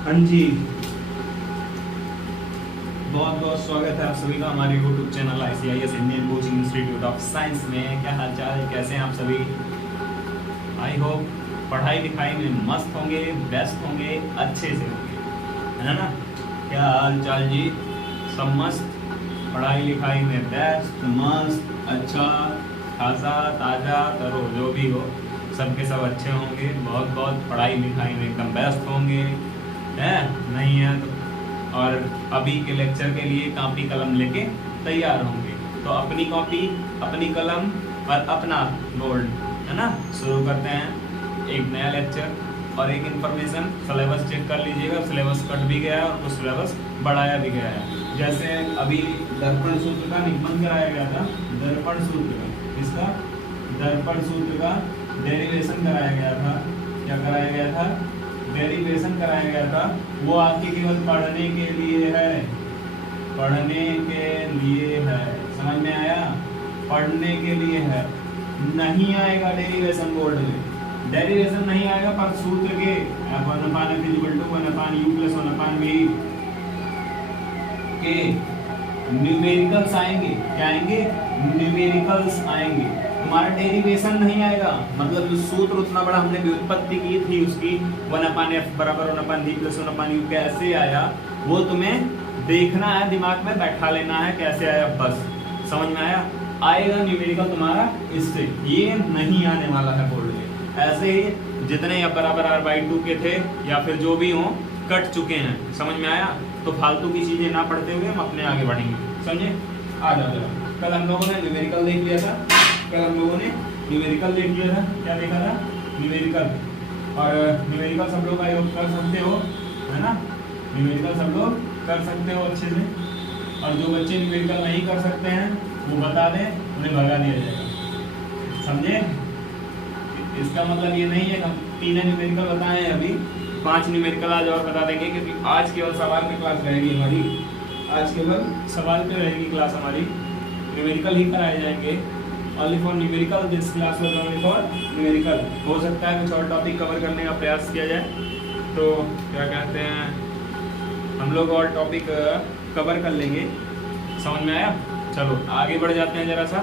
हाँ जी, बहुत बहुत स्वागत है आप सभी का हमारे YouTube channel ICIS Indian coaching institute of science में। क्या हाल चाल है, कैसे हैं आप सभी? आई होप पढ़ाई लिखाई में मस्त होंगे, बेस्ट होंगे, अच्छे से होंगे, है ना? क्या हाल चाल जी? सब मस्त? पढ़ाई लिखाई में बेस्ट, मस्त, अच्छा खासा ताज़ा करो, जो भी हो सबके सब अच्छे होंगे। बहुत बहुत पढ़ाई लिखाई में एकदम बेस्ट होंगे, है नहीं है तो? और अभी के लेक्चर के लिए कॉपी कलम लेके तैयार होंगे। तो अपनी कॉपी, अपनी कलम और अपना बोर्ड, है ना? शुरू करते हैं एक नया लेक्चर और एक इन्फॉर्मेशन। सिलेबस चेक कर लीजिएगा, सिलेबस कट भी गया है और कुछ सिलेबस बढ़ाया भी गया है। जैसे अभी दर्पण सूत्र का निगमन कराया गया था, दर्पण सूत्र का, इसका दर्पण सूत्र का डेरिवेशन कराया गया था। क्या कराया गया था? डेरिवेशन कराया गया था। वो आपके केवल पढ़ने के लिए है, पढ़ने के लिए है, समझ में आया? पढ़ने के लिए है, नहीं आएगा डेरिवेशन बोर्ड में। डेरिवेशन नहीं आएगा पर सूत्र के 1/(f(1/u+1/v) के न्यूमेरिकल्स आएंगे। क्या आएंगे? न्यूमेरिकल्स आएंगे। तुम्हारा डेरिवेशन नहीं आएगा, मतलब जो सूत्र उतना बड़ा हमने व्युत्पत्ति की थी उसकी 1/(f) बराबर 1/v+1/u कैसे आया, वो तुम्हें देखना है, दिमाग में बैठा लेना है कैसे आया, बस। समझ में आया? आएगा न्यूमेरिकल तुम्हारा इससे, ये नहीं आने वाला है बोर्ड में। ऐसे ही जितने f बराबर r/2 के थे या फिर जो भी हो, कट चुके हैं। समझ में आया? तो फालतू की चीजें ना पढ़ते हुए हम अपने आगे बढ़ेंगे, समझे? आ जाओ जरा। कल हम लोगों ने न्यूमेरिकल देख लिया था, कल हम लोगों ने न्यूमेरिकल देख लिया था। क्या देखा था? न्यूमेरिकल। और न्यूमेरिकल सब लोग आयोग कर सकते हो, है ना? न्यूमेरिकल सब लोग कर सकते हो अच्छे से। और जो बच्चे न्यूमेरिकल नहीं कर सकते हैं वो बता दें, उन्हें भगा दिया जाएगा, समझे? इसका मतलब ये नहीं है कि हम 3 न्यूमेरिकल बताए हैं, अभी 5 न्यूमेरिकल आज और बता देंगे, क्योंकि आज केवल सवाल पे क्लास रहेगी हमारी। आज केवल सवाल पे रहेगी क्लास हमारी, न्यूमेरिकल ही कराए जाएंगे। Only for numerical, this class was only for numerical। हो सकता है कुछ और टॉपिक कवर करने का प्रयास किया जाए, तो क्या कहते हैं, हम लोग और टॉपिक कवर कर लेंगे। समझ में आया? चलो आगे बढ़ जाते हैं जरा सा।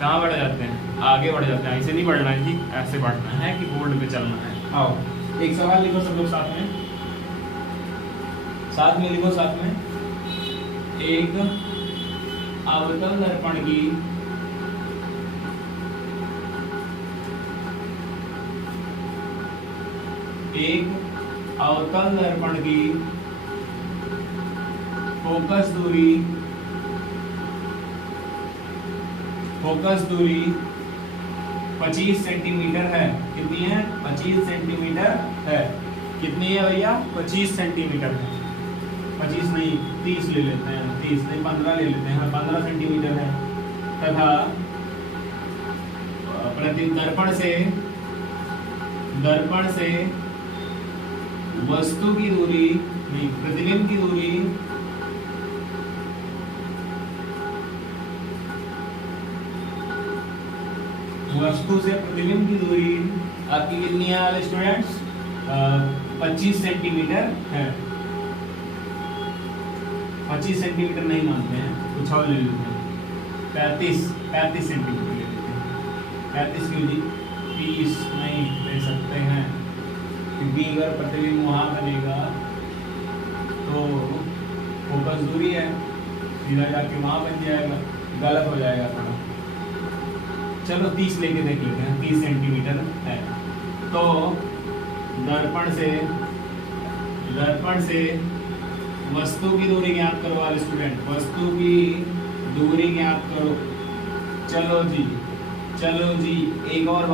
कहाँ बढ़ जाते हैं? आगे बढ़ जाते हैं। ऐसे नहीं बढ़ना है जी, ऐसे बढ़ना है कि बोर्ड पे चलना है। आओ एक सवाल लिखो सब लोग साथ में, साथ में लिखो, साथ में। एक अवतल दर्पण की एक अवतल दर्पण की फोकस दूरी 25 सेंटीमीटर है। कितनी है? 25 सेंटीमीटर है। कितनी है भैया? 25 सेंटीमीटर है। 25 नहीं, 30 ले लेते हैं, 30 नहीं 15 ले लेते हैं, 15 सेंटीमीटर है। तथा दर्पण से वस्तु की दूरी नहीं, प्रतिबिंब की दूरी वस्तु से प्रतिबिंब की दूरी आपकी कितनी है स्टूडेंट्स? 25 सेंटीमीटर है। 25 सेंटीमीटर नहीं मानते हैं, कुछ और ले लेते हैं, 35 सेंटीमीटर ले लेते हैं। 35 क्यों जी? 30 नहीं ले सकते हैं, क्योंकि अगर प्रतिबिंब वहाँ बनेगा तो फोकस दूरी है, सीधा जाके वहाँ बन जाएगा, गलत हो जाएगा थोड़ा। चलो 30 लेके देख लेते हैं, 30 सेंटीमीटर है। तो दर्पण से वस्तु की दूरी ज्ञात करो वाले स्टूडेंट, वस्तु की दूरी ज्ञात करो। चलो जी एक और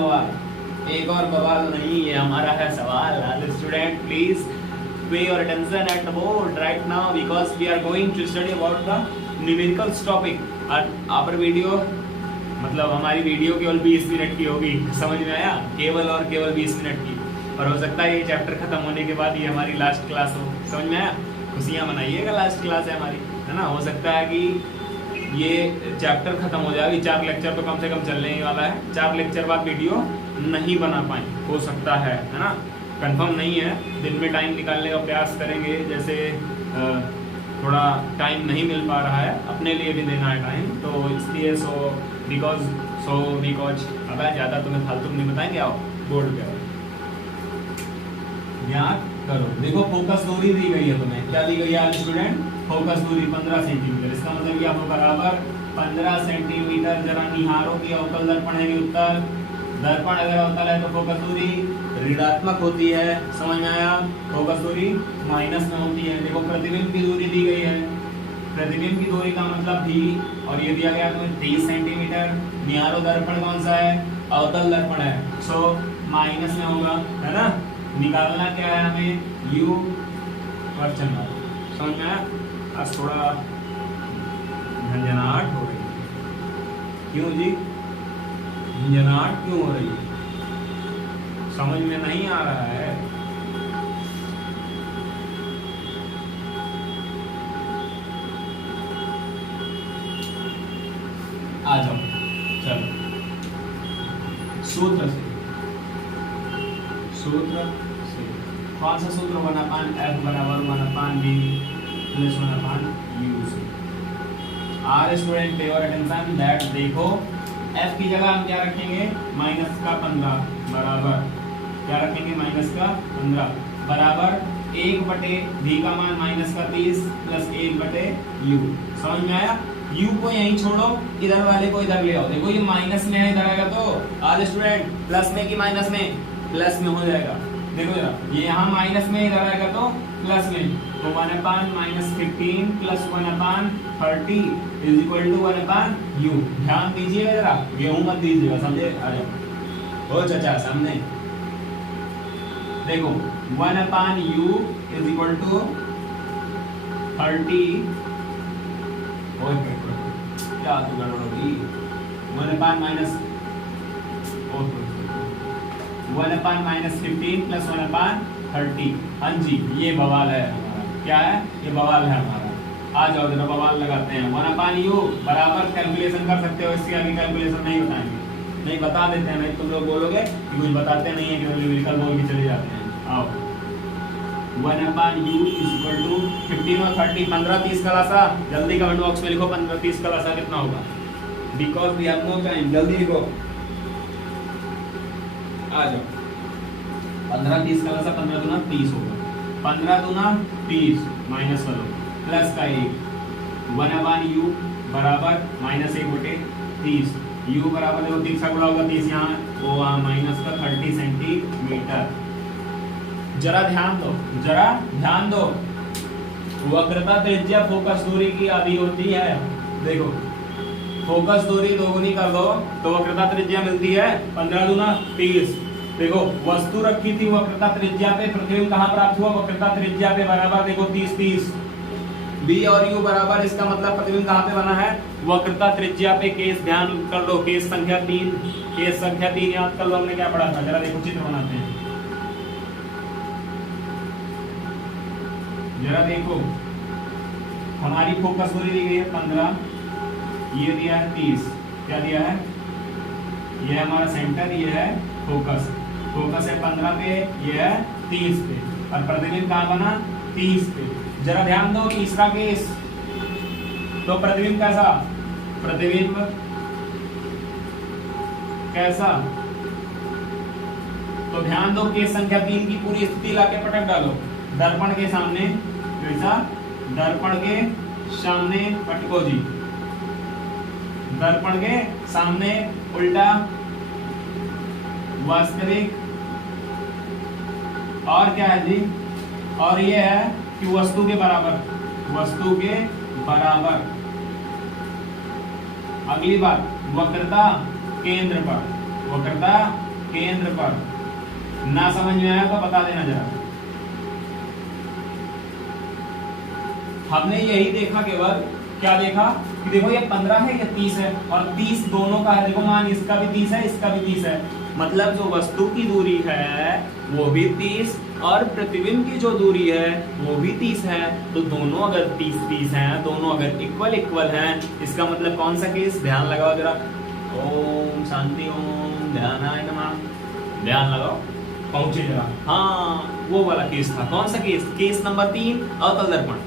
बवाल नहीं, ये हमारा है सवाल। Student please pay your attention at the board right now because we are going to study about the numericals topic। और वीडियो मतलब हमारी वीडियो केवल 20 मिनट की होगी, समझ में आया? केवल और केवल 20 मिनट की, और हो सकता है ये चैप्टर खत्म होने के बाद ये हमारी लास्ट क्लास हो। समझ में आया? खुशियाँ मनाइएगा, लास्ट क्लास है हमारी, है ना? हो सकता है कि ये चैप्टर खत्म हो जाए। अभी 4 लेक्चर तो कम से कम चलने ही वाला है, 4 लेक्चर बाद वीडियो नहीं बना पाए, हो सकता है ना? कंफर्म नहीं है, दिन में टाइम निकालने का प्रयास करेंगे। जैसे थोड़ा टाइम नहीं मिल पा रहा है, अपने लिए भी देना है टाइम, तो इसलिए बिकॉज अब ज़्यादा तुम्हें फालतू नहीं बताएंगे। आओ बोर्ड पे आओ, ध्यान करो। देखो फोकस दूरी दी गई है तुम्हें, क्या दी गई है स्टूडेंट? फोकस दूरी 15 सेंटीमीटर। इसका मतलब क्या हो, बराबर 15 सेंटीमीटर। जरा निहारो की अवतल दर्पण है कि उत्तल दर्पण, अगर अवतल है तो फोकस दूरी ऋणात्मक होती है, समझ में आया? फोकस दूरी माइनस में होती है। देखो प्रतिबिंब की दूरी दी गई है, प्रतिबिंब की दूरी का मतलब भी, और ये दिया गया तुम्हें 30 सेंटीमीटर। निहारो दर्पण कौन सा है? अवतल दर्पण है, सो माइनस में होगा, है ना? निकालना क्या है हमें? u question mark. समझ में आया? आज थोड़ा झंझनाहट हो रही है, क्यों जी? झंझनाहट क्यों हो रही है? समझ में नहीं आ रहा है? आ जाओ, चलो सूत्र से कौन सा सूत्र? 1/f बराबर 1/v प्लस 1/u से। आर स्टूडेंट पे और अटेंशन दैट, देखो f की जगह हम क्या रखेंगे? माइनस का 15 बराबर, क्या रखेंगे? माइनस का 15 बराबर 1/v का मान माइनस का 30 प्लस 1/u। समझ में आया? u को यहीं छोड़ो, इधर वाले को इधर ले आओ। देखो ये माइनस में है, इधर आएगा तो आज स्टूडेंट प्लस में कि माइनस में? प्लस में हो जाएगा। देखो जरा, ये यहाँ माइनस में, इधर आएगा तो प्लस में, तो 1/-15 plus 1/30 is equal to 1/u। ध्यान दीजिएगा जरा, गेहूं मत दीजिएगा, समझे? आ जाओ ओ चाचा सामने देखो, 1/u इज इक्वल टू 30। क्या तो गड़बड़ होगी? 1/-15 प्लस 1/30। हाँ जी, ये बवाल है हमारा। क्या है? ये बवाल है हमारा। आ जाओ जरा बवाल लगाते हैं। 1/u बराबर कैलकुलेशन कर सकते हो, इसके आगे कैलकुलेशन नहीं बताएंगे, नहीं बता देते हैं। नहीं तुम लोग बोलोगे कि कुछ बताते नहीं है, कि न्यूमेरिकल बोल के चले जाते हैं। आओ 1/u इज इक्वल टू 15 और 30, 15 30 का लासा। जल्दी कमेंट बॉक्स में लिखो 15 30 का लासा कितना होगा, because we have no time. जल्दी लिखो, आ जाओ। 15 30 का लासा 15 दूना 30 होगा, 15 दूना 30 माइनस करो प्लस का 1, 1/u बराबर -1/30। u बराबर देखो 30 का गुणा होगा 30, यहाँ वो माइनस का 30 सेंटीमीटर। जरा ध्यान दो, वक्रता त्रिज्या फोकस दूरी की आधी होती है। देखो फोकस दूरी दोगुनी कर दो तो वक्रता त्रिज्या मिलती है 15 दूना 30। देखो वस्तु रखी थी वक्रता त्रिज्या पे, प्रतिबिंब कहाँ प्राप्त हुआ? वक्रता त्रिज्या पे बराबर देखो 30 30। b और u बराबर, इसका मतलब प्रतिबिंब कहाँ पे बना है? वक्रता त्रिज्या पे। केस ध्यान कर लो, केस संख्या 3, केस संख्या 3 याद कर लो, हमने क्या पढ़ा था? जरा देखो चित्र बनाते हैं। जरा देखो, हमारी फोकस दूरी दी गई है 15, ये दिया है 30, क्या दिया है? ये है हमारा सेंटर, ये है फोकस। फोकस है 15 पे, ये है 30 पे, और प्रतिबिंब कहाँ बना? 30 पे। जरा ध्यान दो, तीसरा केस, तो प्रतिबिंब कैसा? प्रतिबिंब कैसा? तो ध्यान दो, केस संख्या 3 की पूरी स्थिति लाके पटक डालो। दर्पण के सामने, कैसा? दर्पण के सामने पटको जी, दर्पण के सामने उल्टा वास्तविक, और क्या है जी? और ये है कि वस्तु के बराबर, वस्तु के बराबर। अगली बात, वक्रता केंद्र पर, वक्रता केंद्र पर। ना समझ में आया तो बता देना जरा। हमने यही देखा, केवल क्या देखा कि देखो ये 15 है, ये 30 है, और 30 दोनों का है। देखो मान इसका भी 30 है, इसका भी 30 है, मतलब जो वस्तु की दूरी है वो भी 30 और प्रतिबिंब की जो दूरी है वो भी 30 है। तो दोनों अगर 30-30 हैं, दोनों अगर इक्वल हैं, इसका मतलब कौन सा केस? ध्यान लगाओ जरा। ओम शांति ओम ध्यानाय नमः। ध्यान लगाओ, पहुंचे जरा। हाँ वो वाला केस था। कौन सा केस? केस नंबर 3 अवतल दर्पण।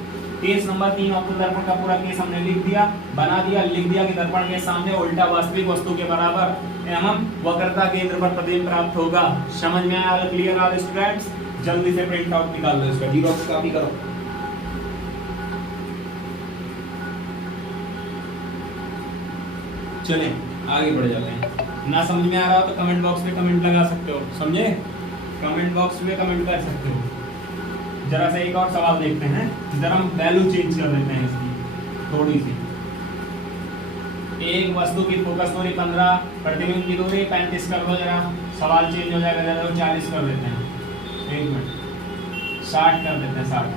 केस नंबर 3 अवतल दर्पण का पूरा केस हमने लिख दिया, बना दिया, लिख दिया कि दर्पण के सामने उल्टा वास्तविक वस्तु के बराबर एवं वक्रता केंद्र पर प्रतिबिंब प्राप्त होगा। समझ में आया? Clear all students? जल्दी से प्रिंट आउट निकाल लो इसका, जीरोक्स कॉपी करो। चलें आगे बढ़ जाते हैं। ना समझ में आ रहा हो तो कमेंट बॉक्स में कमेंट लगा सकते हो, समझे? कमेंट बॉक्स में कमेंट कर सकते हो। जरा सा एक और सवाल देखते हैं, जरा हम वैल्यू चेंज कर देते हैं इसकी थोड़ी सी। एक वस्तु की फोकस दूरी 15, प्रतिबिंब की दूरी 35 कर दो जरा, सवाल चेंज हो जाएगा। जरा 40 कर देते हैं, 1 मिनट, 60 कर देते हैं। 60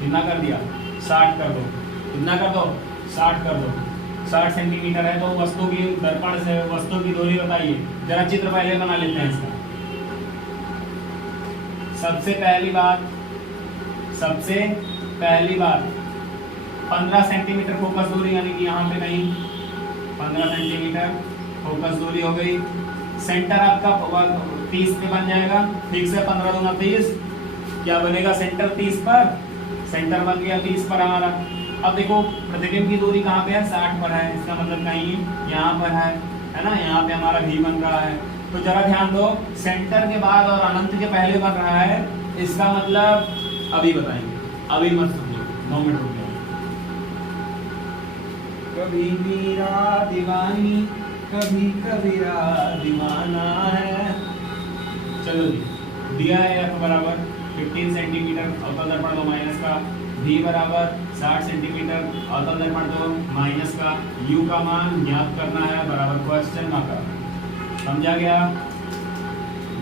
कितना कर दिया? 60 कर दो, कितना कर दो? 60 कर दो। 60 सेंटीमीटर है तो वस्तु की दर्पण से वस्तु की दूरी बताइए। जरा चित्र पहले बना लेते हैं इसका। सबसे पहली बात 15 सेंटीमीटर फोकस दूरी, यानी कि यहाँ पे कहीं 15 सेंटीमीटर फोकस दूरी हो गई। सेंटर आपका 30 पे बन जाएगा, ठीक से 15 दूना 30, क्या बनेगा? सेंटर 30 पर, सेंटर बन गया 30 पर हमारा। अब देखो प्रतिबिंब की दूरी कहाँ पे है? 60 पर है, इसका मतलब कहीं यहाँ पर है ना? यहाँ पे हमारा भी बन रहा है। तो जरा ध्यान दो, सेंटर के बाद और अनंत के पहले बन रहा है, इसका मतलब अभी बताएंगे, अभी मत समझो, 2 मिनट रुक जाओ। कभी मीरा दीवानी, कभी कबीरा दीवाना है। चलो जी, दिया है F बराबर 15 सेंटीमीटर अवतल दर्पण 2 माइनस का, V बराबर 60 सेंटीमीटर अवतल दर्पण 2 माइनस का, U का मान ज्ञात करना है बराबर क्वेश्चन मार्क का। समझा गया?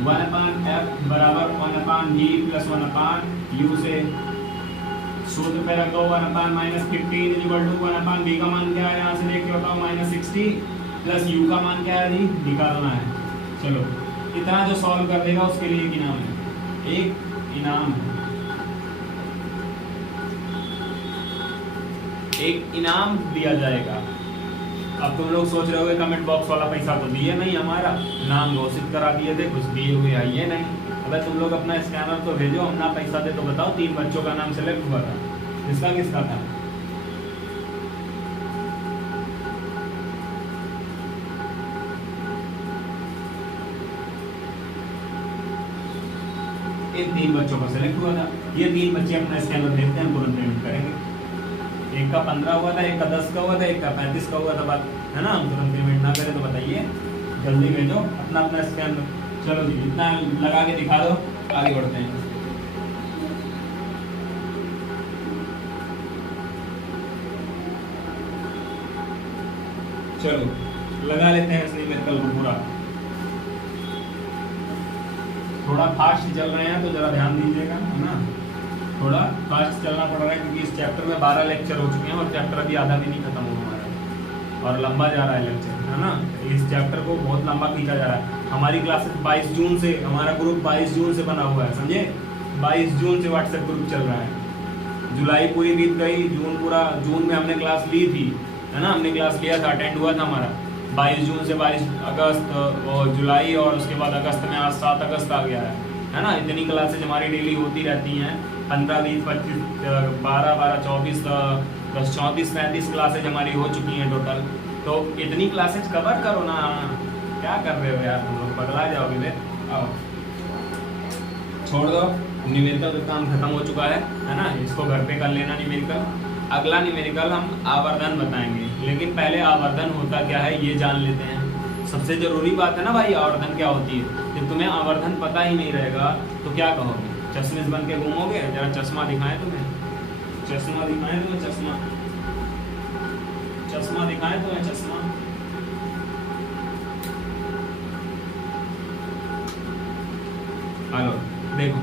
1/f बराबर 1/v प्लस 1/u से सूत्र पे रख दो। 1/-15 इक्वल टू 1/v का मान क्या है? यहाँ से देख के बताओ, -60 प्लस u का मान क्या है? निकालना है। चलो इतना जो सॉल्व कर देगा उसके लिए एक इनाम है, एक इनाम है, एक इनाम दिया जाएगा। अब तुम लोग सोच रहे होगे कमेंट बॉक्स वाला पैसा तो दिए नहीं, हमारा नाम घोषित करा दिए थे, कुछ दिए हुए आइए नहीं। अगर तुम लोग अपना स्कैनर तो भेजो, हम ना पैसा दे तो बताओ। 3 बच्चों का नाम सेलेक्ट हुआ था, इसका किसका था? इन 3 बच्चों का सेलेक्ट हुआ था। ये 3 बच्चे अपना स्कैनर भेजते हैं, तुरंत पेमेंट करेंगे। एक का 15 हुआ था, एक का 10 का हुआ था, एक का 35 का हुआ था, बात है ना? हम तुरंत पेमेंट ना करें तो बताइए, जल्दी भेजो अपना अपना स्कैनर। चलो जी, इतना लगा के दिखा दो, आगे बढ़ते हैं। चलो लगा लेते हैं इसलिए मेरे कल को पूरा। थोड़ा फास्ट चल रहे हैं तो जरा ध्यान दीजिएगा, है ना? थोड़ा फास्ट चलना पड़ रहा है क्योंकि इस चैप्टर में 12 लेक्चर हो चुके हैं और चैप्टर अभी आधा भी नहीं खत्म हुआ हमारा, और लंबा जा रहा है लेक्चर, है ना? इस चैप्टर को बहुत लंबा खींचा जा रहा है। हमारी क्लासेस 22 जून से, हमारा ग्रुप 22 जून से बना हुआ है, समझे? 22 जून से व्हाट्सएप ग्रुप चल रहा है। जुलाई पूरी बीत गई, जून पूरा, जून में हमने क्लास ली थी, है ना? हमने क्लास लिया था, अटेंड हुआ था हमारा 22 जून से 22 अगस्त और जुलाई, और उसके बाद अगस्त में आज 7 अगस्त आ गया है ना? इतनी क्लासेज हमारी डेली होती रहती हैं। 15, 20, 25, 12, 24, 10, 34, 35 क्लासेज हमारी हो चुकी हैं टोटल। तो इतनी क्लासेज कवर करो ना, क्या कर रहे हो यार तुम लोग, पगला जाओगे बे। आओ छोड़ दो, न्यूमेरिकल का काम खत्म हो चुका है ना? इसको घर पे कर लेना न्यूमेरिकल। अगला न्यूमेरिकल हम आवर्धन बताएंगे, लेकिन पहले आवर्धन होता क्या है ये जान लेते हैं। सबसे जरूरी बात है ना भाई, आवर्धन क्या होती है। जब तुम्हें आवर्धन पता ही नहीं रहेगा तो क्या कहोगे? चश्मिश बन के घूमोगे? जरा चश्मा दिखाएं तुम्हें, चश्मा दिखाएं तुम्हें, चश्मा, चश्मा दिखाएं तुम्हें, चश्मा। हेलो देखो,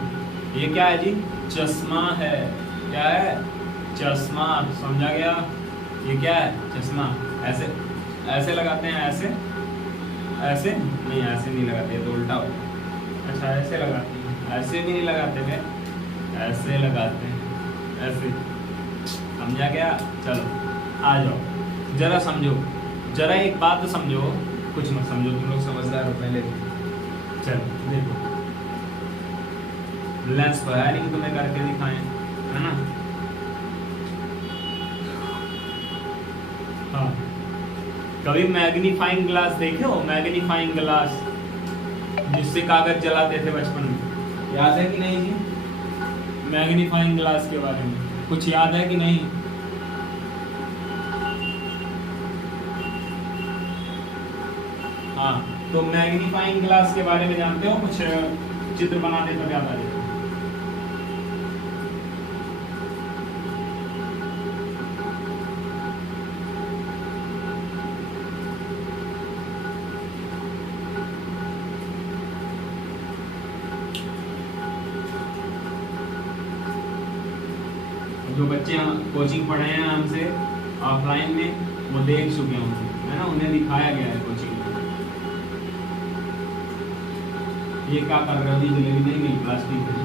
ये क्या है जी? चश्मा है। क्या है? चश्मा। समझा गया? ये क्या है? चश्मा। ऐसे ऐसे लगाते हैं, ऐसे ऐसे नहीं, ऐसे नहीं लगाते, तो उल्टा हो। अच्छा ऐसे लगाते हैं, ऐसे भी नहीं लगाते थे, ऐसे लगाते हैं, ऐसे। समझा गया? चलो आ जाओ, जरा समझो, जरा एक बात तो समझो, कुछ मत समझो, तुम लोग समझदार हो पहले। चलो देखो, लेंस तो है नहीं कि तुम्हें करके दिखाएं, है ना। हाँ, कभी मैग्नीफाइंग ग्लास देखे हो? मैग्नीफाइंग ग्लास जिससे कागज जलाते थे बचपन में, याद है कि नहीं जी? मैग्नीफाइंग ग्लास के बारे में कुछ याद है कि नहीं? हाँ, तो मैग्नीफाइंग ग्लास के बारे में जानते हो? कुछ चित्र बनाते तो याद आ जाए। जो बच्चे कोचिंग पढ़े हैं हमसे ऑफलाइन में, वो देख चुके हैं, है ना, उन्हें दिखाया गया है कोचिंग में। ये क्या कर रहे हो? जलेबी नहीं मिली प्लास्टिक में।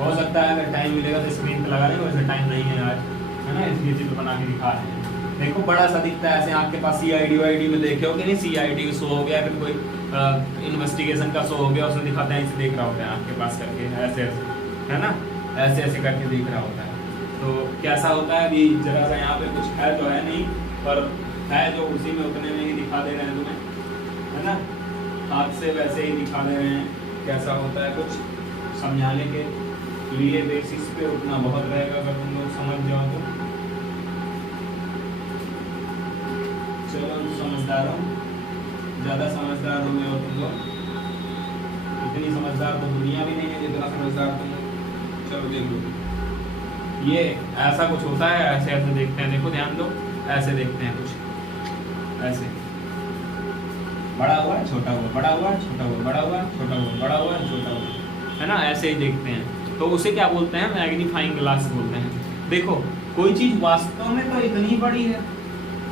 हो सकता है अगर टाइम मिलेगा तो स्क्रीन पे लगा देंगे, वैसे टाइम नहीं है आज, है ना, इसलिए चित्र बना के दिखा रहे हैं। देखो बड़ा सा दिखता है ऐसे आपके पास, CID वाईडी में देखे हो कि नहीं? CID शो हो गया, फिर कोई इन्वेस्टिगेशन का शो हो गया, उसमें दिखाते हैं, इसे देख रहा होता है आपके पास करके, ऐसे ऐसे, है ना, ऐसे ऐसे करके देख रहा होता है। तो कैसा होता है अभी जरा सा यहाँ पे कुछ है तो है नहीं, पर है जो उसी में उतने में ही दिखा दे रहे हैं तुम्हें, है ना, हाथ से वैसे ही दिखा दे रहे हैं। कैसा होता है कुछ समझाने के लिए बेसिस पे उतना बहुत रहेगा, अगर तुम लोग समझ जाओ तो। चलो समझदार हो, ज़्यादा समझदार हो गए हो तुम लोग, इतनी समझदार तो दुनिया भी नहीं है जितना समझदार तुम लोग। चलो देख लो, ये ऐसा कुछ होता है, ऐसे ऐसे देखते हैं, देखो ध्यान दो, ऐसे देखते हैं कुछ, ऐसे बड़ा हुआ छोटा हुआ, बड़ा हुआ छोटा हुआ, बड़ा हुआ छोटा हुआ, बड़ा हुआ छोटा हुआ, है ना, ऐसे ही देखते हैं। तो उसे क्या बोलते हैं? मैग्नीफाइंग ग्लास बोलते हैं। देखो कोई चीज़ वास्तव में तो इतनी बड़ी है,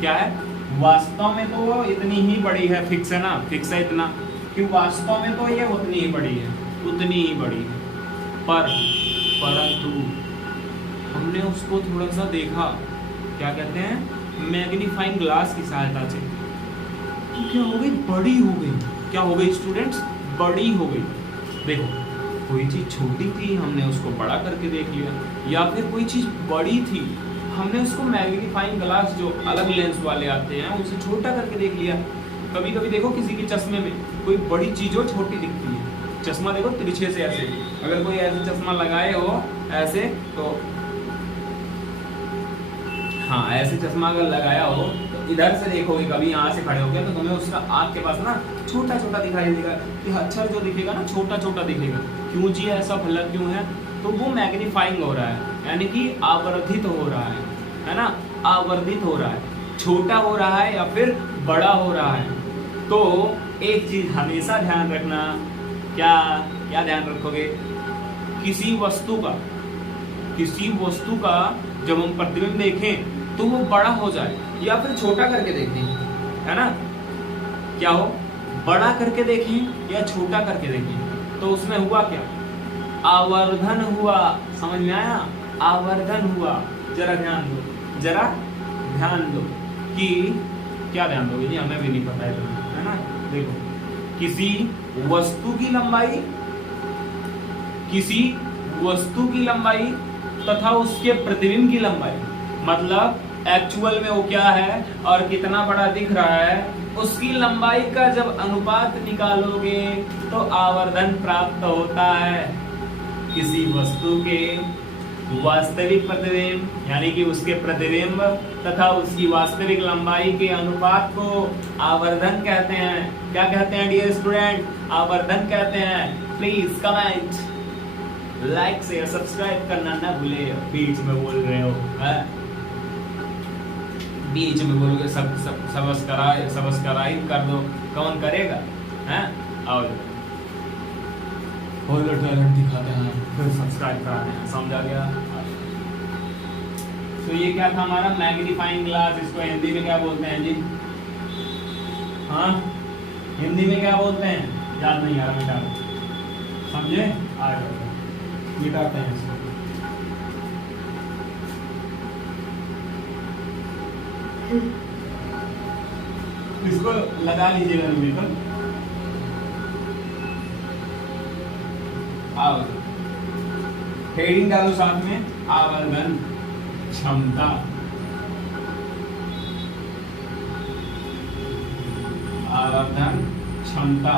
क्या है? वास्तव में तो वो इतनी ही बड़ी है, फिक्स है ना, फिक्स है इतना कि वास्तव में तो ये उतनी ही बड़ी है, उतनी ही बड़ी है, परंतु हमने उसको थोड़ा सा देखा, क्या कहते हैं, मैग्नीफाइंग ग्लास की सहायता से, तो क्या हो गई? बड़ी हो गई। क्या हो गई स्टूडेंट्स? बड़ी हो गई। देखो कोई चीज़ छोटी थी, हमने उसको बड़ा करके देख लिया, या फिर कोई चीज़ बड़ी थी, हमने उसको मैग्नीफाइंग ग्लास जो अलग लेंस वाले आते हैं उसे छोटा करके देख लिया। कभी कभी देखो किसी के चश्मे में कोई बड़ी चीज़ हो, छोटी दिखती है, चश्मा देखो तिरछे से ऐसे, अगर कोई ऐसे चश्मा लगाए हो ऐसे, तो हाँ ऐसे चश्मा अगर लगाया हो तो इधर से देखोगे, कभी यहाँ से खड़े हो गए तो तुम्हें उसका आँख के पास ना छोटा छोटा दिखाई देगा, कि अक्षर जो दिखेगा ना छोटा छोटा दिखेगा। क्यों जी ऐसा भला क्यों है? तो वो मैग्नीफाइंग हो रहा है, यानी कि आवर्धित हो रहा है ना, आवर्धित हो रहा है, छोटा हो रहा है या फिर बड़ा हो रहा है। तो एक चीज हमेशा ध्यान रखना, क्या क्या ध्यान रखोगे? किसी वस्तु का जब हम प्रतिबिंब देखें तो वो बड़ा हो जाए या फिर छोटा करके देखें, है ना, क्या हो, बड़ा करके देखें या छोटा करके देखें, तो उसमें हुआ क्या? आवर्धन हुआ। समझ में आया? आवर्धन हुआ। जरा ध्यान दो कि क्या ध्यान दोगे जी? हमें भी नहीं पता है तुम्हें, है ना। देखो किसी वस्तु की लंबाई तथा उसके प्रतिबिंब की लंबाई, मतलब एक्चुअल में वो क्या है और कितना बड़ा दिख रहा है, उसकी लंबाई का जब अनुपात निकालोगे तो आवर्धन प्राप्त होता है। किसी वस्तु के वास्तविक प्रतिबिंब यानी कि उसके प्रतिबिंब तथा उसकी वास्तविक लंबाई के अनुपात को आवर्धन कहते हैं। क्या कहते हैं डियर स्टूडेंट? आवर्धन कहते हैं। Please comment, like share subscribe करना ना भूले। बीच में बोल रहे हो, बीच में बोलोगे सब्सक्राइब कर दो, कौन करेगा? हैं? आओ टैलेंट दिखाते हैं फिर सब्सक्राइब कराते हैं, समझा गया? तो ये क्या था हमारा मैग्नीफाइंग ग्लास। इसको हिंदी में क्या बोलते हैं जी? हाँ हिंदी में क्या बोलते हैं? याद नहीं आ रहा, मिटा दो, समझे? आ जाओ मिटाते हैं इसको। इसको लगा लीजिएगा न्यूमेरिकल। हेडिंग डालो साथ में, आवर्धन क्षमता। आवर्धन क्षमता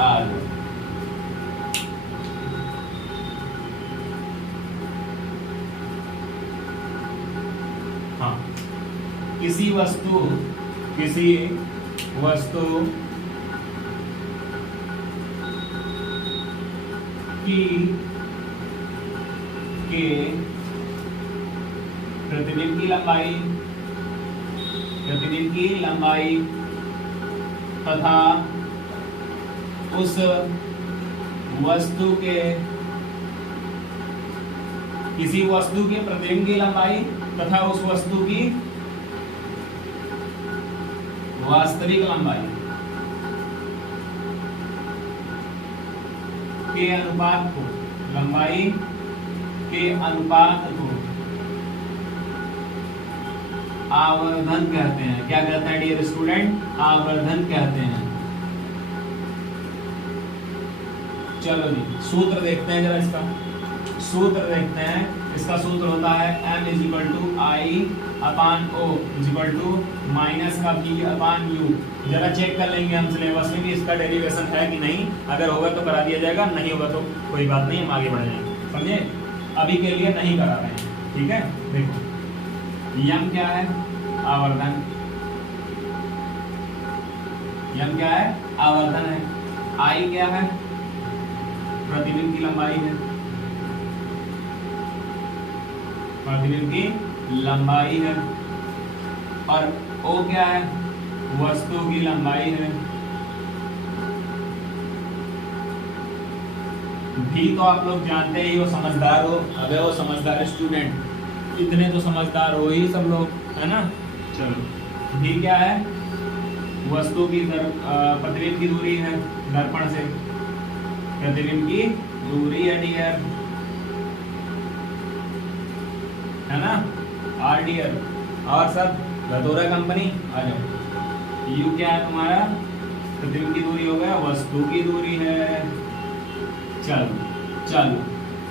आर। हाँ, किसी वस्तु के प्रतिबिंब की लंबाई तथा उस वस्तु के किसी वस्तु के प्रतिबिंब की लंबाई तथा उस वस्तु की वास्तविक लंबाई के अनुपात को, लंबाई के अनुपात को आवर्धन कहते हैं। क्या कहते हैं डियर स्टूडेंट? आवर्धन कहते हैं। चलो जी, सूत्र देखते हैं जरा इसका। सूत्र देखते हैं। इसका सूत्र होता है m is equal to I upon O is equal to minus का v अपान u। जरा चेक कर लेंगे हम सिलेबस में भी इसका डेरिवेशन है कि नहीं। अगर होगा तो करा दिया जाएगा, नहीं होगा तो कोई बात नहीं, हम आगे बढ़ जाएंगे। समझे? अभी के लिए नहीं करा रहे हैं, ठीक है। देखो यम क्या है? आवर्धन। यम क्या है? आवर्धन है। आई क्या है? प्रतिबिंब की लंबाई है। प्रतिबिंब की लंबाई है। और ओ क्या है? वस्तु की लंबाई है। भी तो आप लोग जानते ही हो, समझदार हो। अबे वो समझदार स्टूडेंट, इतने तो समझदार हो ही सब लोग, है ना। चलो, भी क्या है? वस्तु की प्रतिबिंब की दूरी है दर्पण से। प्रतिबिंब की दूरी है डियर, है ना। आर डियर, और सब गतोरा कंपनी आ जाओ। यू क्या है तुम्हारा? प्रतिबिंब की दूरी हो गया, वस्तु की दूरी है। चलो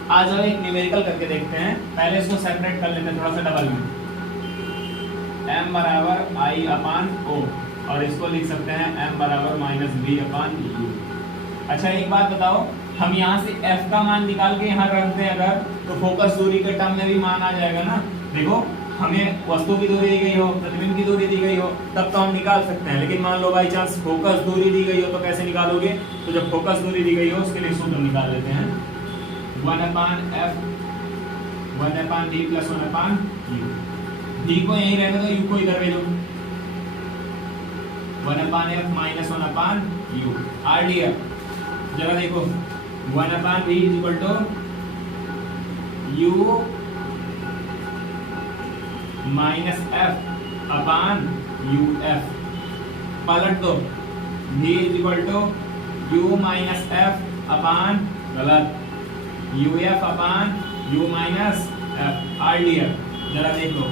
आ जाओ, एक न्यूमेरिकल करके देखते हैं। पहले इसको सेपरेट कर लेते हैं थोड़ा सा डबल में। m बराबर आई अपान ओ, और इसको लिख सकते हैं m बराबर माइनस बी अपान यू। अच्छा एक बात बताओ, हम यहाँ से f का मान निकाल के यहाँ रखते हैं अगर, तो फोकस दूरी के टर्म में भी मान आ जाएगा ना। देखो हमें वस्तु की दूरी दी गई हो, प्रतिबिंब की दूरी दी गई हो, तब तो हम निकाल सकते हैं। लेकिन मान लो बाई चांस फोकस दूरी दी गई हो तो कैसे निकालोगे? तो जब फोकस दूरी दी गई हो उसके लिए सूत्र निकाल लेते हैं। 1 अपान f 1 अपान d plus 1 upon u। d को यहीं रहने दो, u को इधर भेजो। 1 upon f minus 1 upon u। R D F जरा देखो, 1 upon v is equal to u minus f upon u f। पलट दो, v is equal to u minus f upon, गलत, u f upon u minus f। R D F जरा देख लो,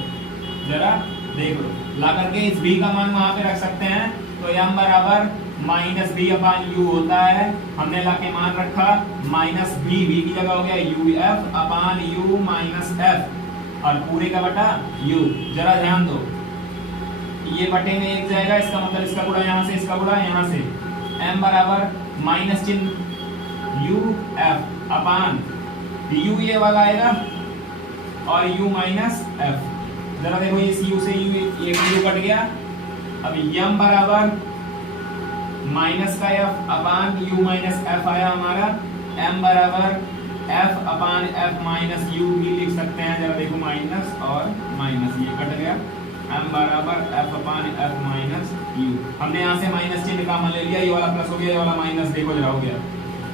जरा देख लो। ला करके इस v का मान वहां पे रख सकते हैं, तो m बराबर माइनस बी अपान यू होता है। हमने ला के मान रखा माइनस बी, v की जगह हो गया U F upon you minus F, और पूरे का बटा u। जरा ध्यान दो, ये बटे में एक जाएगा, इसका मतलब इसका गुणा यहाँ से, इसका गुणा यहाँ से। m बराबर माइनस चिन्ह u f अपान u, ये वाला आएगा, और u माइनस f। जरा देखो इस u से u, एक u कट गया। अब m बराबर माइनस का f upon u minus f आया हमारा। m बराबर f अपान f माइनस u भी लिख सकते हैं। जरा देखो माइनस और माइनस ये कट गया। m बराबर f अपान f माइनस u। हमने यहाँ से माइनस चिन्ह कॉमन ले लिया, ये वाला प्लस हो गया, ये वाला माइनस, देखो जरा हो गया,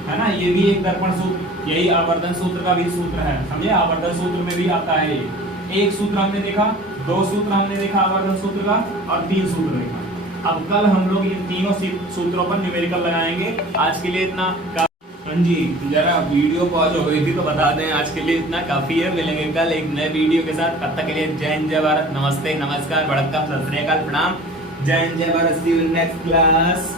है ना। ये भी एक दर्पण सूत्र, यही आवर्धन सूत्र का भी सूत्र है, समझे। आवर्धन सूत्र में भी आता है ये। एक सूत्र हमने देखा, दो सूत्र हमने देखा आवर्धन सूत्र का, और 3 सूत्र देखा। अब कल हम लोग ये तीनों सूत्रों पर न्यूमेरिकल लगाएंगे। आज के लिए इतना हाँ जी, जरा वीडियो पॉज हो गई थी तो बता दें, आज के लिए इतना काफी है। मिलेंगे कल एक नए वीडियो के साथ, तब तक के लिए जय हिंद, जय भारत, नमस्ते, नमस्कार, वड़क्कम, सत श्री अकाल, प्रणाम, जय हिंद, जय भारत, सी यू इन नेक्स्ट क्लास।